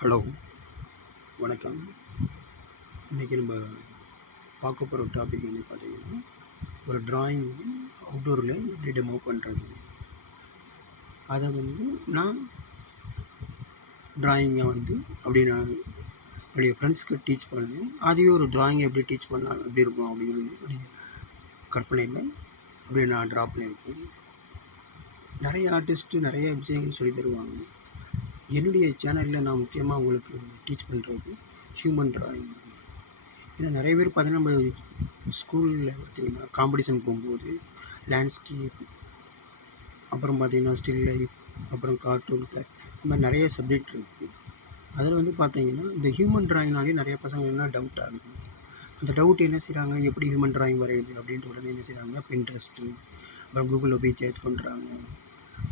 Hello, வணக்கம். இன்றைக்கி நம்ம பார்க்க போகிற டாபிக் என்ன பார்த்தீங்கன்னா, ஒரு ட்ராயிங் அவுட்டோரில் எப்படி டெமோ பண்ணுறது. அதை நான் ட்ராயிங்கை அப்படி நான் என்னுடைய ஃப்ரெண்ட்ஸ்க்கு டீச் பண்ணேன். அதையும் ஒரு ட்ராயிங்கை எப்படி டீச் பண்ணால் எப்படி இருக்கும் அப்படிங்கிறது என்னுடைய கற்பனையில் அப்படி நான் ட்ரா பண்ணியிருக்கேன். நிறைய ஆர்டிஸ்ட்டு நிறைய விஷயங்கள் சொல்லி தருவாங்க. என்னுடைய சேனலில் நான் முக்கியமாக உங்களுக்கு டீச் பண்ணுறது ஹியூமன் ட்ராயிங். ஏன்னா நிறைய பேர் பார்த்தீங்கன்னா நம்ம ஸ்கூலில் பார்த்திங்கன்னா காம்படிஷன் போகும்போது லேண்ட்ஸ்கேப், அப்புறம் பார்த்திங்கன்னா ஸ்டில் லைஃப், அப்புறம் கார்ட்டூன் இந்த மாதிரி நிறைய சப்ஜெக்ட் இருக்குது. அதில் பார்த்தீங்கன்னா இந்த ஹியூமன் ட்ராயிங்னாலே நிறைய பசங்க என்ன டவுட் ஆகுது. அந்த டவுட் என்ன செய்கிறாங்க, எப்படி ஹியூமன் ட்ராயிங் வரையுது அப்படின்ட்டு உடனே என்ன செய்கிறாங்க, பின்ட்ரெஸ்ட்டு அப்புறம் கூகுளில் போய் சர்ச் பண்ணுறாங்க.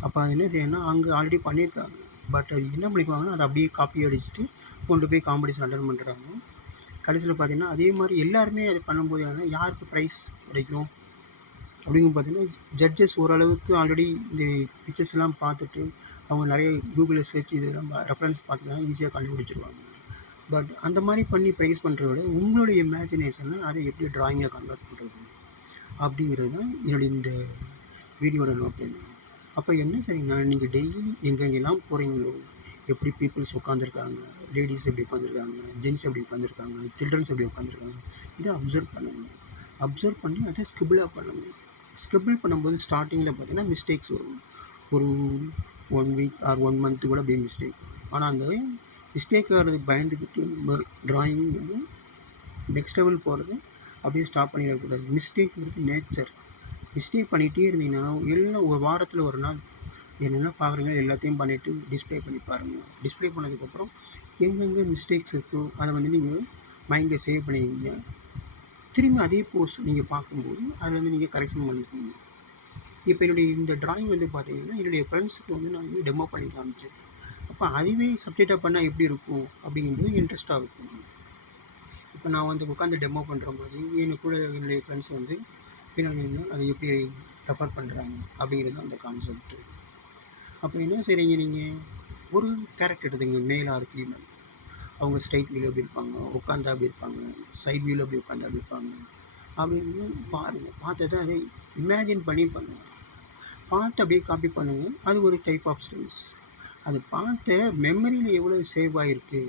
அப்போ அது என்ன செய்யணும்னா அங்கே ஆல்ரெடி பண்ணியிருக்காங்க. பட் அது என்ன பண்ணிக்குவாங்கன்னா அதை அப்படியே காப்பி அடிச்சுட்டு கொண்டு போய் காம்படிஷன் அட்டன் பண்ணுறாங்க. கடைசியில் பார்த்திங்கன்னா அதே மாதிரி எல்லாருமே அது பண்ணும்போது யாருக்கு ப்ரைஸ் கிடைக்கும் அப்படிங்கும் பார்த்திங்கன்னா, ஜட்ஜஸ் ஓரளவுக்கு ஆல்ரெடி இந்த பிக்சர்ஸ்லாம் பார்த்துட்டு அவங்க நிறைய கூகுளில் சர்ச் இதெல்லாம் ரெஃபரன்ஸ் பார்த்துக்கலாம், ஈஸியாக கண்டுபிடிச்சிருவாங்க. பட் அந்த மாதிரி பண்ணி ப்ரைஸ் பண்ணுறத விட உங்களுடைய இமேஜினேஷனை அதை எப்படி ட்ராயிங்கை கன்வெர்ட் பண்ணுறது அப்படிங்கிறது தான் என்னுடைய இந்த வீடியோட நோக்கம். அப்போ என்ன சரிங்கன்னா, நீங்கள் டெய்லி எங்கெங்கெல்லாம் போகிறீங்களோ, எப்படி பீப்புள்ஸ் உட்காந்துருக்காங்க, லேடிஸ் எப்படி உட்காந்துருக்காங்க, ஜென்ட்ஸ் எப்படி உட்காந்துருக்காங்க, சில்ட்ரன்ஸ் எப்படி உட்காந்துருக்காங்க, இதை அப்சர்வ் பண்ணுங்கள். அப்சர்வ் பண்ணி அதை ஸ்கிபிளாக பண்ணுங்கள். ஸ்கிபிள் பண்ணும்போது ஸ்டார்டிங்கில் பார்த்தீங்கன்னா மிஸ்டேக்ஸ் வரும். ஒரு 1 வீக் ஆர் 1 மந்த்து கூட அப்படியே மிஸ்டேக் வரும். ஆனால் அந்த மிஸ்டேக் ஆகிறதுக்கு பயந்துக்கிட்டு நம்ம ட்ராயிங் நெக்ஸ்ட் லெவல் போகிறது அப்படியே ஸ்டாப் பண்ணிடக்கூடாது. மிஸ்டேக்ங்கிறது நேச்சர். மிஸ்டேக் பண்ணிகிட்டே இருந்தீங்கன்னா எல்லாம் ஒரு வாரத்தில் ஒரு நாள் என்னென்ன பார்க்குறீங்களோ எல்லாத்தையும் பண்ணிவிட்டு டிஸ்பிளே பண்ணி பாருங்கள். டிஸ்பிளே பண்ணதுக்கப்புறம் எங்கெங்கே மிஸ்டேக்ஸ் இருக்கோ அதை நீங்கள் மைண்டில் சேவ் பண்ணிக்கிங்க. திரும்பி அதே போஸ்ட் நீங்கள் பார்க்கும்போது அதில் நீங்கள் கரெக்ஷன் பண்ணிக்கோங்க. இப்போ என்னுடைய இந்த ட்ராயிங் பார்த்தீங்கன்னா என்னுடைய ஃப்ரெண்ட்ஸுக்கு நான் டெமோ பண்ணி காமிச்சேன். அப்போ அதுவே சப்ஜெக்டாக பண்ணால் எப்படி இருக்கும் அப்படிங்கும்போது இன்ட்ரெஸ்ட்டாக இருக்கும். இப்போ நான் உட்காந்து டெமோ பண்ணுற மாதிரி எனக்கு கூட என்னுடைய ஃப்ரெண்ட்ஸ் பின்னாடி அதை எப்படி ரெஃபர் பண்ணுறாங்க அப்படிங்கிறது அந்த கான்செப்ட்டு. அப்போ என்ன செய்கிறீங்க, நீங்கள் ஒரு கேரக்டர் எடுத்துங்க, மேல் ஆர் ஃபீமேல். அவங்க ஸ்ட்ரைட் வியூவில் எப்படி இருப்பாங்க, உட்காந்தா அப்படி இருப்பாங்க, சைட் வியூவில் அப்படி உட்காந்தா அப்படி இருப்பாங்க அப்படின்னு பாருங்கள். பார்த்ததை அதை இமேஜின் பண்ணி பண்ணுங்கள். பார்த்து அப்படியே காப்பி பண்ணுங்கள். அது ஒரு டைப் ஆஃப் ஸ்டைல்ஸ். அது பார்த்த மெமரியில் எவ்வளோ சேவ் ஆகிருக்கு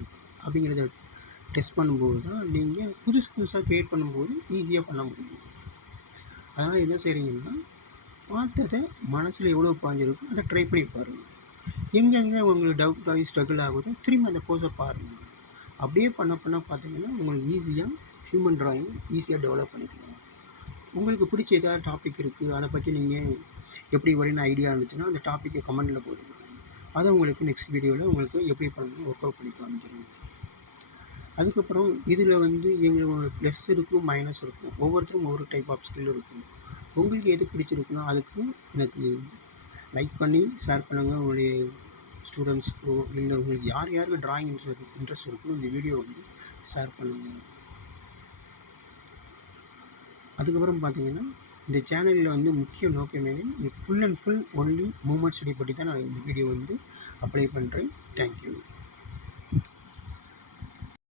அப்படிங்கிறத டெஸ்ட் பண்ணும்போது தான் நீங்கள் புதுசாக க்ரியேட் பண்ணும்போது ஈஸியாக பண்ண முடியும். அதனால் என்ன செய்கிறீங்கன்னா, பார்த்ததை மனசில் எவ்வளோ பாஞ்சிருக்கோ அதை ட்ரை பண்ணி பாருங்கள். எங்கெங்கே உங்களுக்கு டவுட் ஆகி ஸ்ட்ரகிள் ஆகுதோ திரும்பி அந்த போஸை பாருங்கள். அப்படியே பண்ண பார்த்தீங்கன்னா உங்களுக்கு ஈஸியாக ஹியூமன் ட்ராயிங் ஈஸியாக டெவலப் பண்ணிக்கலாம். உங்களுக்கு பிடிச்ச ஏதாவது டாபிக் இருக்குது, அதை பற்றி நீங்கள் எப்படி வரைன்னு ஐடியா இருந்துச்சுன்னா அந்த டாப்பிக்கை கமெண்டில் போடுங்க. அதை உங்களுக்கு நெக்ஸ்ட் வீடியோவில் உங்களுக்கு எப்படி பண்ணணும் ஒர்க் அவுட் பண்ணி காமிச்சிடும். அதுக்கப்புறம் இதில் எங்களுக்கு ப்ளஸ் இருக்கும், மைனஸ் இருக்கும். ஒவ்வொருத்தரும் ஒவ்வொரு டைப் ஆஃப் ஸ்கில் இருக்கும். உங்களுக்கு எது பிடிச்சிருக்குன்னா அதுக்கு எனக்கு லைக் பண்ணி ஷேர் பண்ணுங்கள். உங்களுடைய ஸ்டூடெண்ட்ஸ்க்கோ இல்லை உங்களுக்கு யாருக்கு ட்ராயிங் இன்ட்ரெஸ்ட் இருக்கோ இந்த வீடியோ ஷேர் பண்ணுங்கள். அதுக்கப்புறம் பார்த்தீங்கன்னா இந்த சேனலில் முக்கிய நோக்கம் full and full only moment study பற்றி தான் நான் இந்த வீடியோ அப்ளை பண்ணுறேன். தேங்க்யூ.